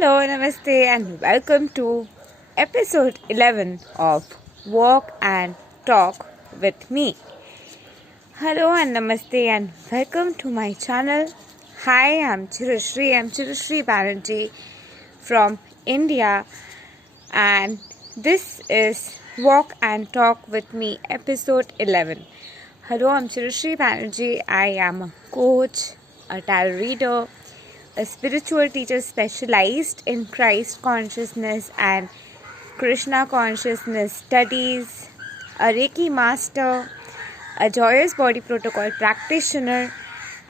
Hello, Namaste, and welcome to episode 11 of Walk and Talk with me. Hello and Namaste, and welcome to my channel. Hi, I'm Chirushri Banerjee from India, and this is Walk and Talk with me, episode 11. Hello, I'm Chirushri Banerjee. I am a coach, a tarot reader, a spiritual teacher specialized in Christ consciousness and Krishna consciousness studies, a Reiki master, a Joyous Body Protocol practitioner,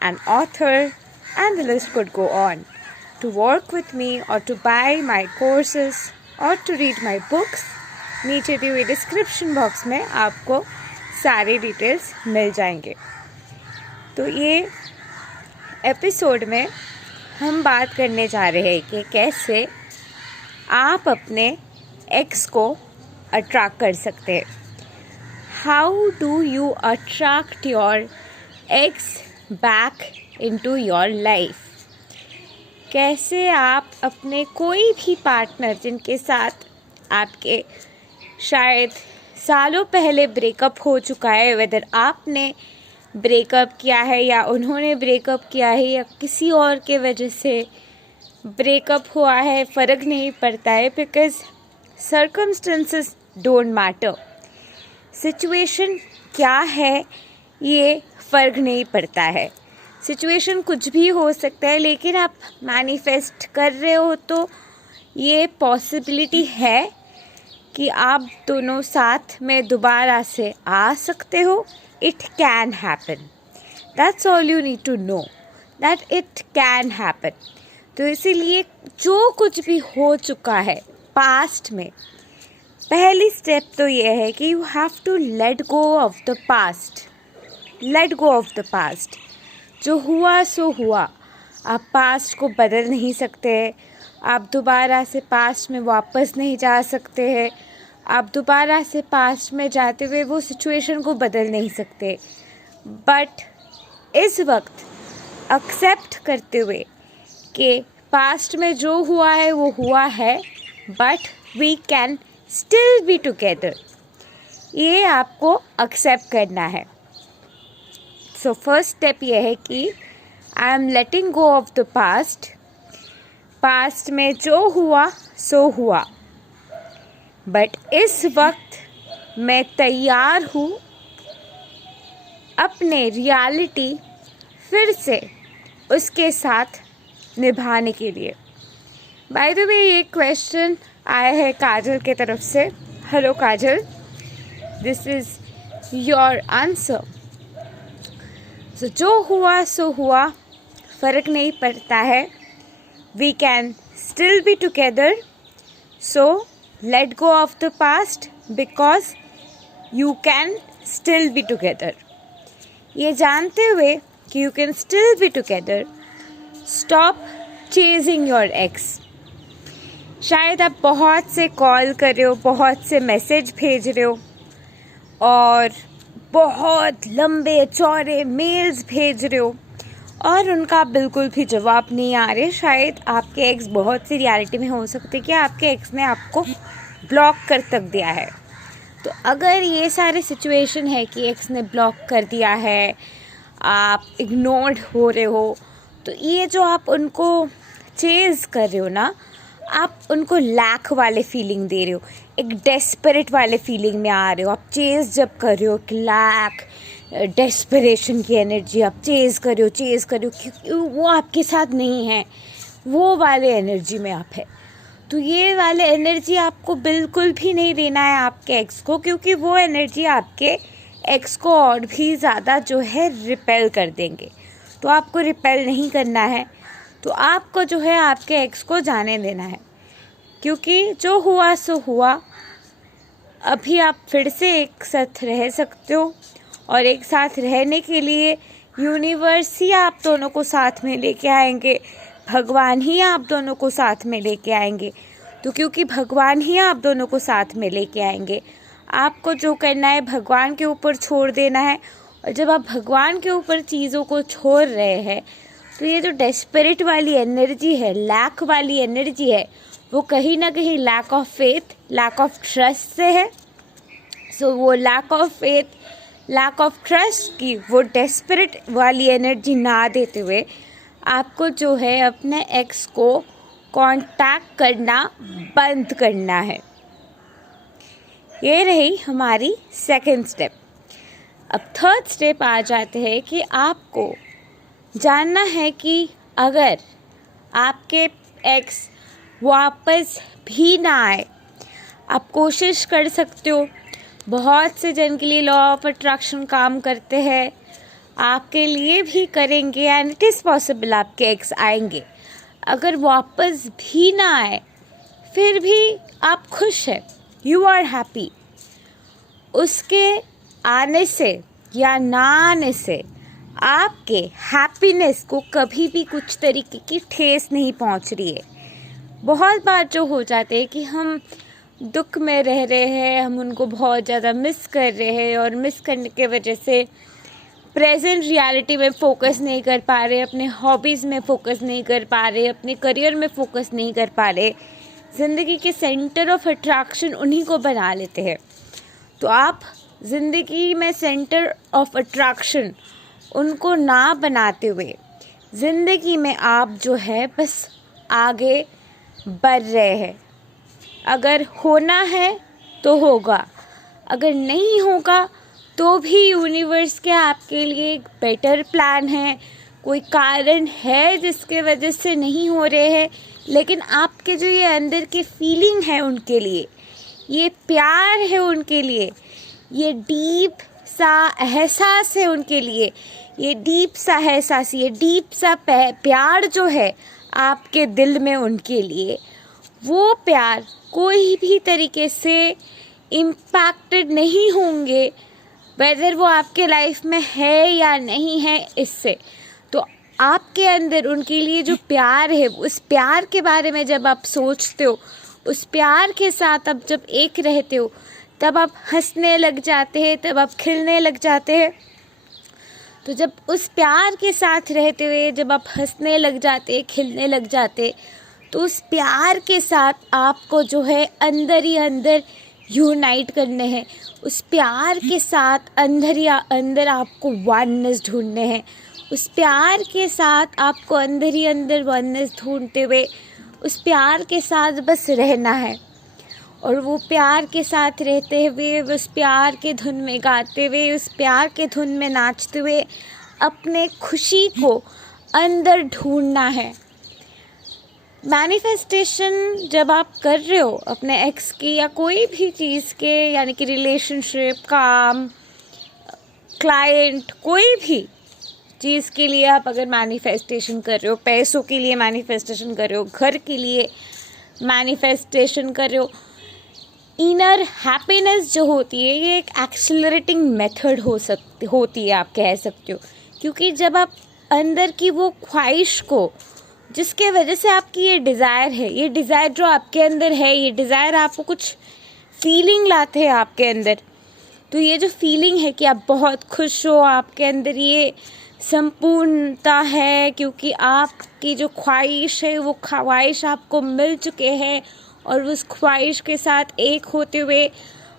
an author, and the list could go on. To work with me or to buy my courses or to read my books, नीचे दिए हुए description box में आपको सारे details मिल जाएंगे। तो ये episode में हम बात करने जा रहे हैं कि कैसे आप अपने एक्स को अट्रैक्ट कर सकते हैं। How do you attract your ex back into your life. कैसे आप अपने कोई भी पार्टनर जिनके साथ आपके शायद सालों पहले ब्रेकअप हो चुका है, वेदर आपने ब्रेकअप किया है या उन्होंने ब्रेकअप किया है या किसी और के वजह से ब्रेकअप हुआ है, फ़र्क नहीं पड़ता है, because circumstances don't matter. Situation क्या है ये फ़र्क नहीं पड़ता है। सिचुएशन कुछ भी हो सकता है, लेकिन आप मैनिफेस्ट कर रहे हो तो ये पॉसिबिलिटी है कि आप दोनों साथ में दोबारा से आ सकते हो। It can happen. That's all you need to know. That it can happen. तो इसीलिए जो कुछ भी हो चुका है पास्ट में, पहली स्टेप तो ये है कि you have to let go of the past. Let go of the past. जो हुआ सो हुआ। आप पास्ट को बदल नहीं सकते। आप दोबारा से पास्ट में वापस नहीं जा सकते हैं। आप दोबारा से पास्ट में जाते हुए वो सिचुएशन को बदल नहीं सकते। बट इस वक्त एक्सेप्ट करते हुए कि पास्ट में जो हुआ है वो हुआ है, but we can still be together, ये आपको एक्सेप्ट करना है। सो फर्स्ट स्टेप ये है कि I am letting go of the past. Past में जो हुआ सो हुआ, बट इस वक्त मैं तैयार हूँ अपने रियलिटी फिर से उसके साथ निभाने के लिए। बाय द वे, ये क्वेश्चन आया है काजल के तरफ से। Hello Kajal, this is your answer. So जो हुआ सो हुआ, फ़र्क नहीं पड़ता है। We can still be together. So let go of the past because you can still be together. ये जानते हुए कि you can still be together, stop chasing your ex. शायद आप बहुत से कॉल कर रहे हो, बहुत से मैसेज भेज रहे हो और बहुत लंबे चौड़े मेल्स भेज रहे हो और उनका बिल्कुल भी जवाब नहीं आ रहे। शायद आपके एक्स, बहुत सी रियलिटी में हो सकते कि आपके एक्स ने आपको ब्लॉक कर तक दिया है। तो अगर ये सारे सिचुएशन है कि एक्स ने ब्लॉक कर दिया है, आप इग्नोर्ड हो रहे हो, तो ये जो आप उनको चेज़ कर रहे हो ना, आप उनको लैक वाले फीलिंग दे रहे हो, एक डेस्परेट वाले फीलिंग में आ रहे हो। आप चेज़ जब कर रहे हो कि लैक, डेस्परेशन की एनर्जी आप चेज़ कर रहे हो क्योंकि वो आपके साथ नहीं है, वो वाले एनर्जी में आप है। तो ये वाले एनर्जी आपको बिल्कुल भी नहीं देना है आपके एक्स को, क्योंकि वो एनर्जी आपके एक्स को और भी ज़्यादा जो है रिपेल कर देंगे। तो आपको रिपेल नहीं करना है, तो आपको जो है आपके एक्स को जाने देना है, क्योंकि जो हुआ सो हुआ। अभी आप फिर से एक साथ रह सकते हो और एक साथ रहने के लिए यूनिवर्स ही आप दोनों को साथ में लेके आएंगे, भगवान ही आप दोनों को साथ में लेके आएंगे। तो क्योंकि भगवान ही आप दोनों को साथ में लेके आएंगे, आपको जो करना है भगवान के ऊपर छोड़ देना है। और जब आप भगवान के ऊपर चीज़ों को छोड़ रहे हैं तो ये जो डेस्परेट वाली एनर्जी है, लैक वाली एनर्जी है, वो कहीं ना कहीं lack of faith, lack of trust से है। सो वो lack of faith, lack of trust की वो डेस्परेट वाली एनर्जी ना देते हुए आपको जो है अपने एक्स को कांटेक्ट करना बंद करना है। ये रही हमारी सेकंड स्टेप। अब थर्ड स्टेप आ जाते हैं कि आपको जानना है कि अगर आपके एक्स वापस भी ना आए, आप कोशिश कर सकते हो। बहुत से जन के लिए लॉ ऑफ अट्रैक्शन काम करते हैं, आपके लिए भी करेंगे एंड इट इज़ पॉसिबल आपके एक्स आएंगे। अगर वापस भी ना आए फिर भी आप खुश हैं, यू आर हैप्पी, उसके आने से या ना आने से आपके हैप्पीनेस को कभी भी कुछ तरीके की ठेस नहीं पहुंच रही है। बहुत बार जो हो जाते हैं कि हम दुख में रह रहे हैं, हम उनको बहुत ज़्यादा मिस कर रहे हैं और मिस करने के वजह से प्रेजेंट रियलिटी में फोकस नहीं कर पा रहे, अपने हॉबीज़ में फोकस नहीं कर पा रहे, अपने करियर में फोकस नहीं कर पा रहे, ज़िंदगी के सेंटर ऑफ अट्रैक्शन उन्हीं को बना लेते हैं। तो आप ज़िंदगी में सेंटर ऑफ अट्रैक्शन उनको ना बनाते हुए ज़िंदगी में आप जो है बस आगे बढ़ रहे हैं। अगर होना है तो होगा, अगर नहीं होगा तो भी यूनिवर्स के आपके लिए एक बेटर प्लान है, कोई कारण है जिसके वजह से नहीं हो रहे हैं। लेकिन आपके जो ये अंदर की फीलिंग है उनके लिए, ये प्यार है उनके लिए, ये डीप सा एहसास है उनके लिए, ये डीप सा एहसास, ये डीप सा प्यार जो है आपके दिल में उनके लिए, वो प्यार कोई भी तरीके से इम्पैक्टेड नहीं होंगे, वेदर वो आपके लाइफ में है या नहीं है इससे। तो आपके अंदर उनके लिए जो प्यार है, उस प्यार के बारे में जब आप सोचते हो, उस प्यार के साथ आप जब एक रहते हो, तब आप हंसने लग जाते हैं, तब आप खिलने लग जाते हैं। तो जब उस प्यार के साथ रहते हुए जब आप हंसने लग जाते, खिलने लग जाते, तो उस प्यार के साथ आपको जो है अंदर ही अंदर यूनाइट करने हैं। उस प्यार के साथ अंदर ही अंदर आपको वननेस ढूंढने हैं। उस प्यार के साथ आपको अंदर ही अंदर वननेस ढूंढते हुए उस प्यार के साथ बस रहना है। और वो प्यार के साथ रहते हुए, उस प्यार के धुन में गाते हुए, उस प्यार के धुन में नाचते हुए अपने खुशी को अंदर ढूंढना है। मैनिफेस्टेशन जब आप कर रहे हो अपने एक्स की या कोई भी चीज़ के, यानी कि रिलेशनशिप, काम, क्लाइंट, कोई भी चीज़ के लिए आप अगर मैनिफेस्टेशन कर रहे हो, पैसों के लिए मैनिफेस्टेशन कर रहे हो, घर के लिए मैनिफेस्टेशन कर रहे हो, इनर हैप्पीनेस जो होती है ये एक एक्सेलरेटिंग मेथड होती है, आप कह सकते हो। क्योंकि जब आप अंदर की वो ख्वाहिश को, जिसके वजह से आपकी ये डिज़ायर है, ये डिज़ायर जो आपके अंदर है, ये डिज़ायर आपको कुछ फीलिंग लाते हैं आपके अंदर। तो ये जो फीलिंग है कि आप बहुत खुश हो, आपके अंदर ये संपूर्णता है, क्योंकि आपकी जो ख्वाहिश है वो ख्वाहिश आपको मिल चुके हैं। और उस ख्वाहिश के साथ एक होते हुए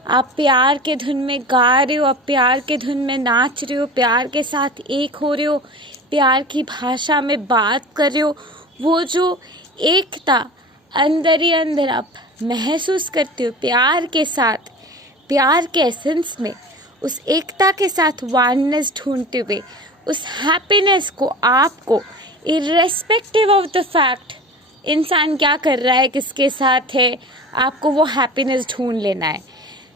आप प्यार के धुन में गा रहे हो, आप प्यार के धुन में नाच रहे हो, प्यार के साथ एक हो रहे हो, प्यार की भाषा में बात कर रहे हो। वो जो एकता अंदर ही अंदर आप महसूस करते हो प्यार के साथ, प्यार के एसेंस में, उस एकता के साथ वननेस ढूंढते हुए, उस हैप्पीनेस को आपको इर्रेस्पेक्टिव ऑफ द फैक्ट इंसान क्या कर रहा है, किसके साथ है, आपको वो हैप्पीनेस ढूंढ लेना है।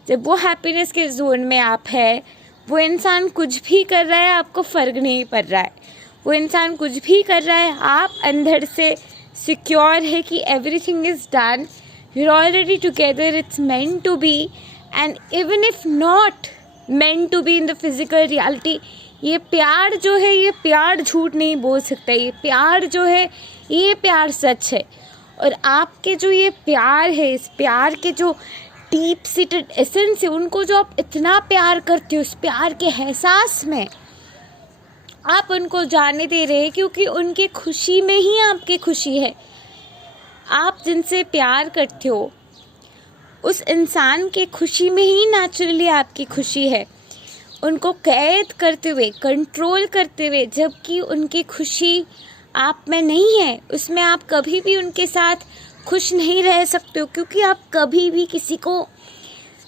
जब वो हैप्पीनेस के जोन में आप है, वो इंसान कुछ भी कर रहा है आपको फ़र्क नहीं पड़ रहा है, वो इंसान कुछ भी कर रहा है, आप अंदर से सिक्योर है कि everything is done, you are already together, it's meant to be. And even if not meant to be in the physical reality, ये प्यार जो है, ये प्यार झूठ नहीं बोल सकता, ये प्यार जो है ये प्यार सच है। और आपके जो ये प्यार है, इस प्यार के जो डीप सीटेड एसेंस है, उनको जो आप इतना प्यार करते हो, उस प्यार के एहसास में आप उनको जाने दे रहे हैं, क्योंकि उनकी खुशी में ही आपकी खुशी है। आप जिनसे प्यार करते हो उस इंसान के खुशी में ही नेचुरली आपकी खुशी है। उनको कैद करते हुए, कंट्रोल करते हुए, जबकि उनकी खुशी आप में नहीं है, उसमें आप कभी भी उनके साथ खुश नहीं रह सकते हो, क्योंकि आप कभी भी किसी को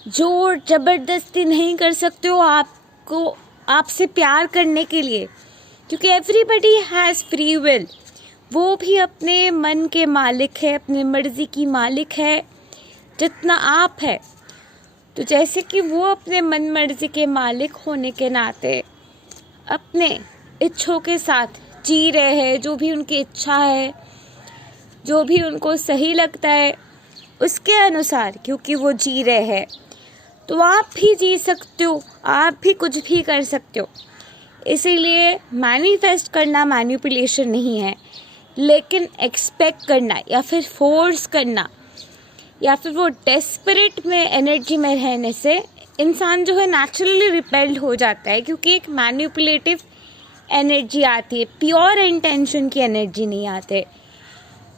जोर ज़बरदस्ती नहीं कर सकते हो आपको आपसे प्यार करने के लिए, क्योंकि एवरीबडी हैज़ फ्री विल। वो भी अपने मन के मालिक है, अपनी मर्ज़ी की मालिक है जितना आप है। तो जैसे कि वो अपने मन मर्ज़ी के मालिक होने के नाते अपने इच्छों के साथ जी रहे हैं, जो भी उनकी इच्छा है, जो भी उनको सही लगता है उसके अनुसार क्योंकि वो जी रहे हैं, तो आप भी जी सकते हो, आप भी कुछ भी कर सकते हो। इसीलिए मैनिफेस्ट करना मैनिपुलेशन नहीं है, लेकिन एक्सपेक्ट करना या फिर फोर्स करना या फिर वो डेस्परेट में एनर्जी में रहने से इंसान जो है नेचुरली रिपेल्ड हो जाता है, क्योंकि एक मैनिपुलेटिव एनर्जी आती है, प्योर इंटेंशन की एनर्जी नहीं आती।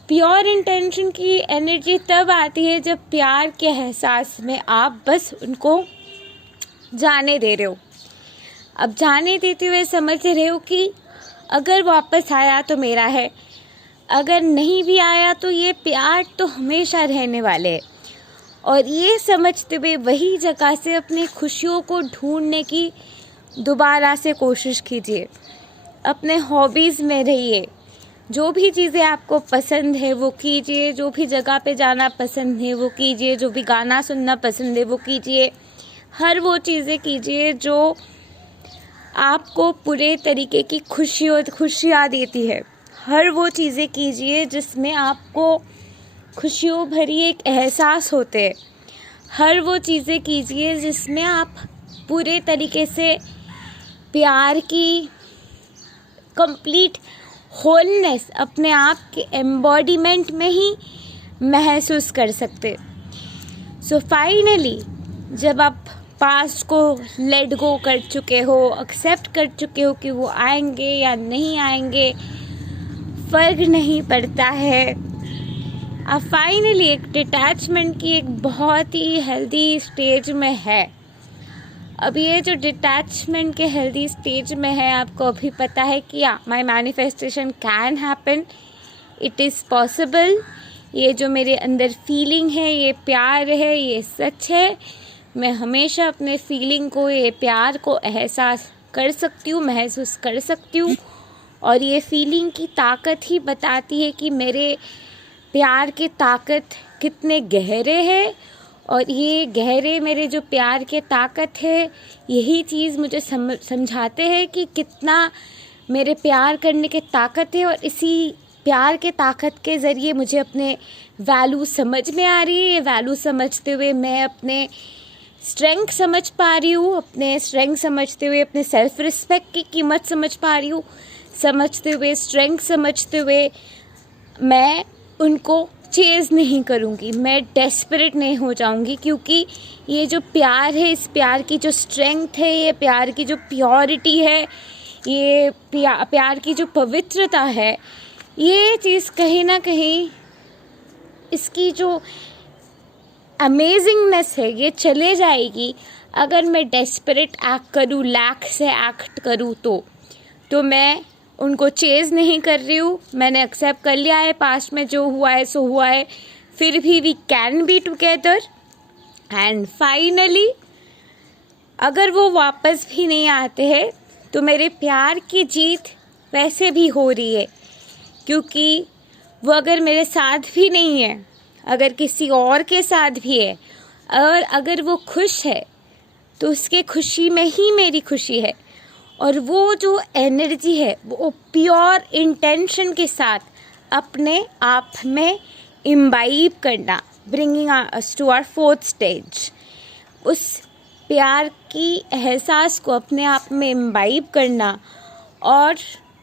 प्योर इंटेंशन की एनर्जी तब आती है जब प्यार के एहसास में आप बस उनको जाने दे रहे हो। अब जाने देते हुए समझ रहे हो कि अगर वापस आया तो मेरा है, अगर नहीं भी आया तो ये प्यार तो हमेशा रहने वाले है। और ये समझते हुए वही जगह से अपनी खुशियों को ढूंढने की दोबारा से कोशिश कीजिए। अपने हॉबीज़ में रहिए, जो भी चीज़ें आपको पसंद है वो कीजिए, जो भी जगह पे जाना पसंद है वो कीजिए, जो भी गाना सुनना पसंद है वो कीजिए। हर वो चीज़ें कीजिए जो आपको पूरे तरीके की खुशियाँ देती है। हर वो चीज़ें कीजिए जिसमें आपको खुशियों भरी एक एहसास होते हैं। हर वो चीज़ें कीजिए जिसमें आप पूरे तरीके से प्यार की कंप्लीट होलनेस अपने आप के एम्बॉडीमेंट में ही महसूस कर सकते। सो फाइनली जब आप पास्ट को लेट गो कर चुके हो, एक्सेप्ट कर चुके हो कि वो आएंगे या नहीं आएंगे फ़र्क नहीं पड़ता है, आप फाइनली एक डिटैचमेंट की एक बहुत ही हेल्दी स्टेज में है। अब ये जो डिटैचमेंट के हेल्दी स्टेज में है, आपको अभी पता है कि my manifestation can happen, it is possible. ये जो मेरे अंदर फीलिंग है, ये प्यार है, ये सच है। मैं हमेशा अपने फीलिंग को, ये प्यार को एहसास कर सकती हूँ, महसूस कर सकती हूँ। और ये फीलिंग की ताकत ही बताती है कि मेरे प्यार की ताकत कितने गहरे हैं। और ये गहरे मेरे जो प्यार के ताकत है, यही चीज़ मुझे समझाते हैं कि कितना मेरे प्यार करने की ताकत है। और इसी प्यार के ताकत के ज़रिए मुझे अपने वैल्यू समझ में आ रही है। ये वैल्यू समझते हुए मैं अपने स्ट्रेंथ समझ पा रही हूँ, अपने स्ट्रेंथ समझते हुए अपने सेल्फ रिस्पेक्ट की कीमत समझ पा रही हूँ। समझते हुए, स्ट्रेंथ समझते हुए मैं उनको चेज़ नहीं करूँगी, मैं डेस्परेट नहीं हो जाऊँगी, क्योंकि ये जो प्यार है, इस प्यार की जो स्ट्रेंथ है, ये प्यार की जो प्योरिटी है, ये प्यार की जो पवित्रता है, ये चीज़ कहीं ना कहीं इसकी जो अमेजिंगनेस है ये चले जाएगी अगर मैं डेस्परेट एक्ट करूँ, लैक से एक्ट करूँ। तो मैं उनको चेज़ नहीं कर रही हूँ, मैंने एक्सेप्ट कर लिया है, पास्ट में जो हुआ है सो हुआ है, फिर भी we can be together. And finally अगर वो वापस भी नहीं आते हैं तो मेरे प्यार की जीत वैसे भी हो रही है, क्योंकि वो अगर मेरे साथ भी नहीं है, अगर किसी और के साथ भी है, और अगर वो खुश है तो उसके खुशी में ही मेरी खुशी है। और वो जो एनर्जी है वो प्योर इंटेंशन के साथ अपने आप में इम्बाइब करना, bringing us to our fourth stage, उस प्यार की एहसास को अपने आप में इम्बाइब करना, और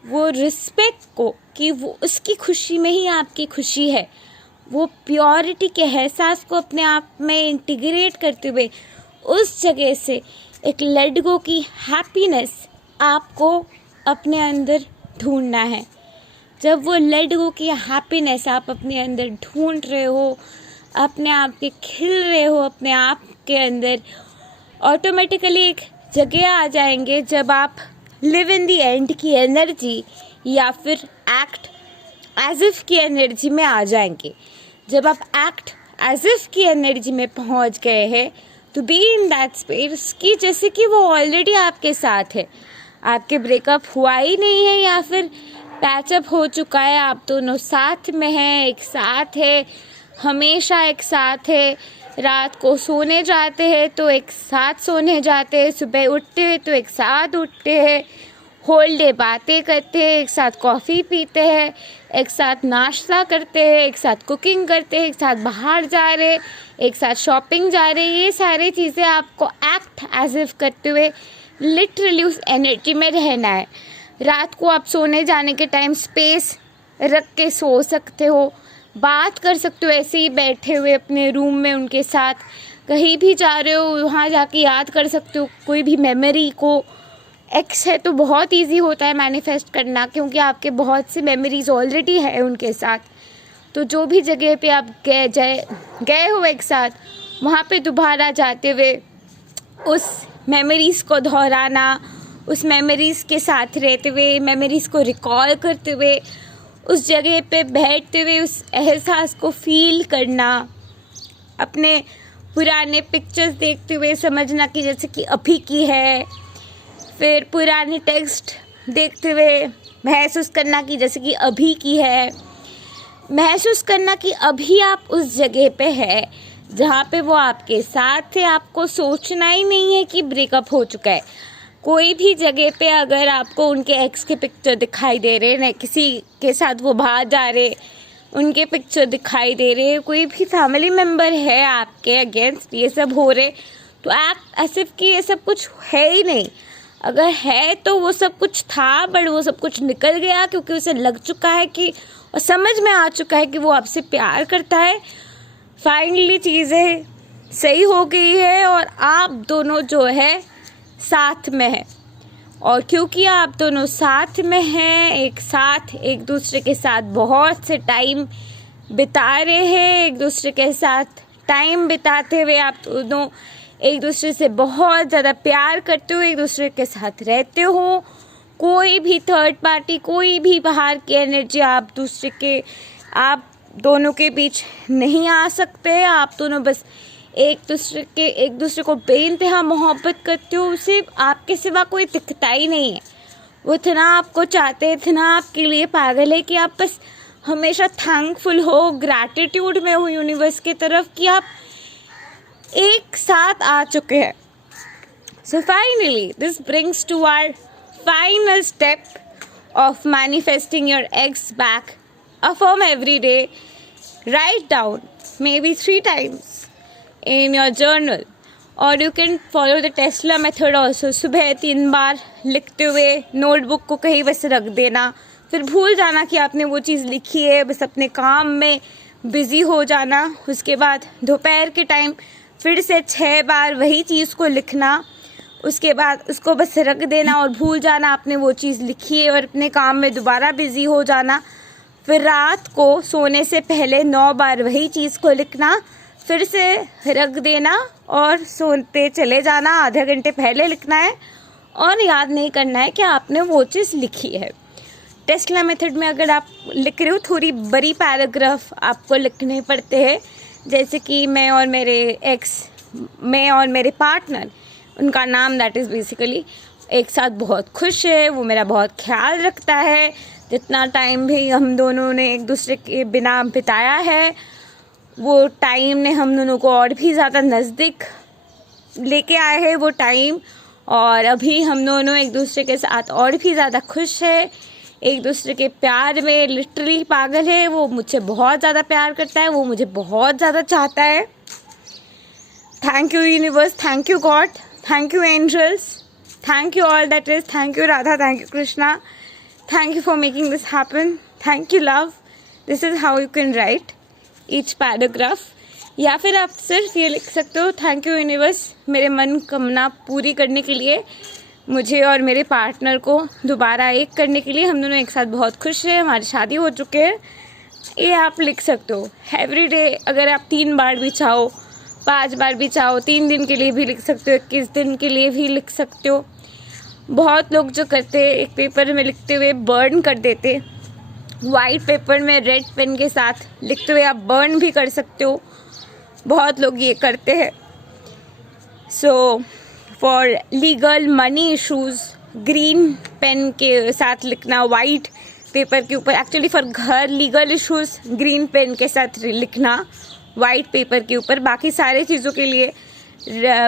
वो रिस्पेक्ट को कि वो उसकी खुशी में ही आपकी खुशी है, वो प्योरिटी के एहसास को अपने आप में इंटीग्रेट करते हुए उस जगह से एक लेट गो की हैप्पीनेस आपको अपने अंदर ढूंढना है। जब वो लेट गो की हैप्पीनेस आप अपने अंदर ढूंढ रहे हो, अपने आप के खिल रहे हो अपने आप के अंदर, ऑटोमेटिकली एक जगह आ जाएंगे जब आप लिव इन दी एंड की एनर्जी या फिर एक्ट एज इफ की एनर्जी में आ जाएंगे। जब आप एक्ट एज इफ की एनर्जी में पहुंच गए हैं तो बी इन दैट स्पेस कि जैसे कि वो ऑलरेडी आपके साथ है, आपके ब्रेकअप हुआ ही नहीं है या फिर पैचअप हो चुका है, आप दोनों साथ में हैं, एक साथ है, हमेशा एक साथ है, रात को सोने जाते हैं तो एक साथ सोने जाते हैं, सुबह उठते हैं तो एक साथ उठते हैं, होल डे बातें करते हैं, एक साथ कॉफ़ी पीते हैं, एक साथ नाश्ता करते हैं, एक साथ कुकिंग करते हैं, एक साथ बाहर जा रहे हैं, एक साथ शॉपिंग जा रहे हैं। ये सारी चीज़ें आपको एक्ट एज इफ करते हुए लिटरली उस एनर्जी में रहना है। रात को आप सोने जाने के टाइम स्पेस रख के सो सकते हो, बात कर सकते हो ऐसे ही बैठे हुए अपने रूम में उनके साथ, कहीं भी जा रहे हो वहाँ जाके याद कर सकते हो कोई भी मेमोरी को। एक्स है तो बहुत इजी होता है मैनिफेस्ट करना क्योंकि आपके बहुत सी मेमोरीज ऑलरेडी है उनके साथ। तो जो भी जगह पे आप गए हो एक साथ, वहाँ पे दोबारा जाते हुए उस मेमोरीज़ को दोहराना, उस मेमोरीज़ के साथ रहते हुए, मेमोरीज़ को रिकॉल करते हुए, उस जगह पे बैठते हुए उस एहसास को फील करना, अपने पुराने पिक्चर्स देखते हुए समझना कि जैसे कि अभी की है, फिर पुराने टेक्स्ट देखते हुए महसूस करना कि जैसे कि अभी की है, महसूस करना कि अभी आप उस जगह पे है जहाँ पे वो आपके साथ है। आपको सोचना ही नहीं है कि ब्रेकअप हो चुका है। कोई भी जगह पे अगर आपको उनके एक्स के पिक्चर दिखाई दे रहे हैं, किसी के साथ वो बाहर जा रहे, उनके पिक्चर दिखाई दे रहे, कोई भी फैमिली मेम्बर है आपके अगेंस्ट ये सब हो रहे, तो एक्ट एज इफ कि ये सब कुछ है ही नहीं। अगर है तो वो सब कुछ था, बट वो सब कुछ निकल गया क्योंकि उसे लग चुका है कि और समझ में आ चुका है कि वो आपसे प्यार करता है। फाइनली चीज़ें सही हो गई है और आप दोनों जो है साथ में है। और क्योंकि आप दोनों साथ में हैं, एक साथ एक दूसरे के साथ बहुत से टाइम बिता रहे हैं, एक दूसरे के साथ टाइम बिताते हुए आप दोनों एक दूसरे से बहुत ज़्यादा प्यार करते हो, एक दूसरे के साथ रहते हो। कोई भी थर्ड पार्टी, कोई भी बाहर की एनर्जी आप दोनों के बीच नहीं आ सकते। आप दोनों बस एक दूसरे को बेइंतहा मोहब्बत करते हो। उसे आपके सिवा कोई दिखता ही नहीं है। वो इतना आपको चाहते हैं, इतना आपके लिए पागल है कि आप बस हमेशा थैंकफुल हो, ग्रैटिट्यूड में हो यूनिवर्स की तरफ कि आप एक साथ आ चुके हैं। So finally this brings to our final step of manifesting your ex back. Affirm every day. Write down maybe 3 times in your journal, or you can follow the Tesla method also. सुबह 3 बार लिखते हुए notebook को कहीं बस रख देना, फिर भूल जाना कि आपने वो चीज़ लिखी है, बस अपने काम में बिज़ी हो जाना। उसके बाद दोपहर के टाइम फिर से 6 बार वही चीज़ को लिखना, उसके बाद उसको बस रख देना और भूल जाना आपने वो चीज़ लिखी है और अपने काम में दोबारा बिज़ी हो जाना। फिर रात को सोने से पहले 9 बार वही चीज़ को लिखना, फिर से रख देना और सोते चले जाना। आधे घंटे पहले लिखना है और याद नहीं करना है कि आपने वो चीज़ लिखी है। टेस्ला मेथड में अगर आप लिख रहे हो, थोड़ी बड़ी पैराग्राफ आपको लिखने पड़ते हैं, जैसे कि मैं और मेरे पार्टनर, उनका नाम दैट इज़ बेसिकली एक साथ बहुत खुश है, वो मेरा बहुत ख्याल रखता है। जितना टाइम भी हम दोनों ने एक दूसरे के बिना बिताया है, वो टाइम ने हम दोनों को और भी ज़्यादा नज़दीक लेके आए हैं वो टाइम। और अभी हम दोनों एक दूसरे के साथ और भी ज़्यादा खुश है, एक दूसरे के प्यार में लिटरली पागल है। वो मुझसे बहुत ज़्यादा प्यार करता है, वो मुझे बहुत ज़्यादा चाहता है। Thank you universe, thank you God, thank you angels, thank you all that is, thank you Radha, thank you Krishna, thank you for making this happen, thank you love। this is how you can write each paragraph। या फिर आप सिर्फ ये लिख सकते हो, thank you universe मेरे मन कामना पूरी करने के लिए मुझे और मेरे पार्टनर को दोबारा एक करने के लिए। हम दोनों एक साथ बहुत खुश हैं, हमारी शादी हो चुके हैं। ये आप लिख सकते हो एवरी डे। अगर आप 3 बार भी चाहो, 5 बार भी चाहो, 3 दिन के लिए भी लिख सकते हो, 21 दिन के लिए भी लिख सकते हो। बहुत लोग जो करते हैं, एक पेपर में लिखते हुए बर्न कर देते, वाइट पेपर में रेड पेन के साथ लिखते हुए आप बर्न भी कर सकते हो। बहुत लोग ये करते हैं। So for legal money issues green pen के साथ लिखना वाइट पेपर के ऊपर। एक्चुअली फॉर घर लीगल इशूज़ ग्रीन पेन के साथ लिखना वाइट पेपर के ऊपर। बाकी सारे चीज़ों के लिए,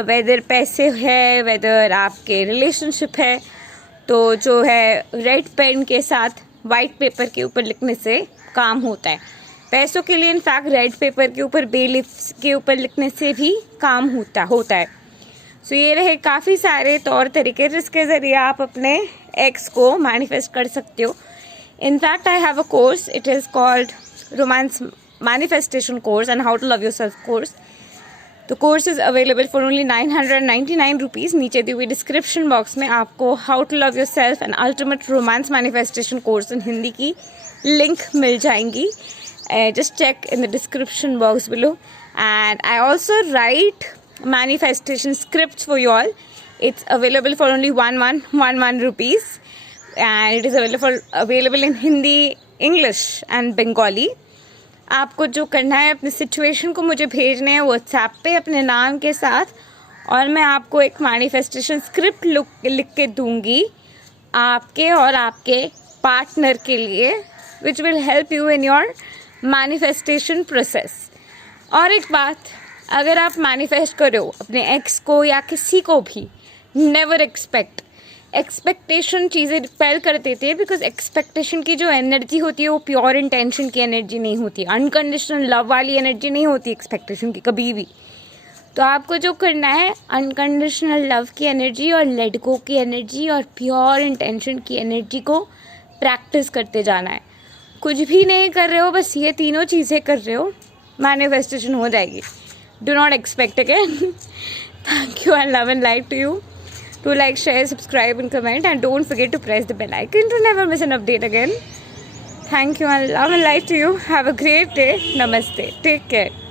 वेदर पैसे है, वेदर आपके रिलेशनशिप है, तो जो है रेड पेन के साथ वाइट पेपर के ऊपर लिखने से काम होता है। पैसों के लिए इनफैक्ट रेड पेपर के ऊपर बे लीव्स के ऊपर लिखने से भी काम होता है। सो ये रहे काफ़ी सारे तौर तरीके जिसके ज़रिए आप अपने एक्स को मैनिफेस्ट कर सकते हो। In fact I have a course, it is called romance manifestation course and how to love yourself course. तो course is available for only 999 rupees. नीचे दी हुई डिस्क्रिप्शन बॉक्स में आपको how to love yourself and ultimate romance manifestation course in Hindi की link मिल जाएंगी। Just check in the description box below. And I also write manifestation scripts for you all. It's available for only 1111 rupees, and it is available in Hindi, English and Bengali. आपको जो करना है, अपने situation को मुझे भेजने हैं WhatsApp पे अपने नाम के साथ, और मैं आपको एक मैनिफेस्टेशन स्क्रिप्ट लिख के दूंगी आपके और आपके पार्टनर के लिए, which will help you in your manifestation process. और एक बात, अगर आप मैनिफेस्ट कर रहे हो अपने एक्स को या किसी को भी, नेवर एक्सपेक्टेशन चीज़ें रिपेल कर देते हैं, बिकॉज एक्सपेक्टेशन की जो एनर्जी होती है वो प्योर इंटेंशन की एनर्जी नहीं होती, अनकंडीशनल लव वाली एनर्जी नहीं होती एक्सपेक्टेशन की कभी भी। तो आपको जो करना है, अनकंडीशनल लव की एनर्जी और लेट गो की एनर्जी और प्योर इंटेंशन की एनर्जी को प्रैक्टिस करते जाना है। कुछ भी नहीं कर रहे हो, बस ये तीनों चीज़ें कर रहे हो, मैनिफेस्टेशन हो जाएगी। Do not expect again. Thank you and love and light to you. Do like, share, subscribe and comment, and don't forget to press the bell icon to never miss an update again. Thank you and love and light to you. Have a great day. Namaste. Take care.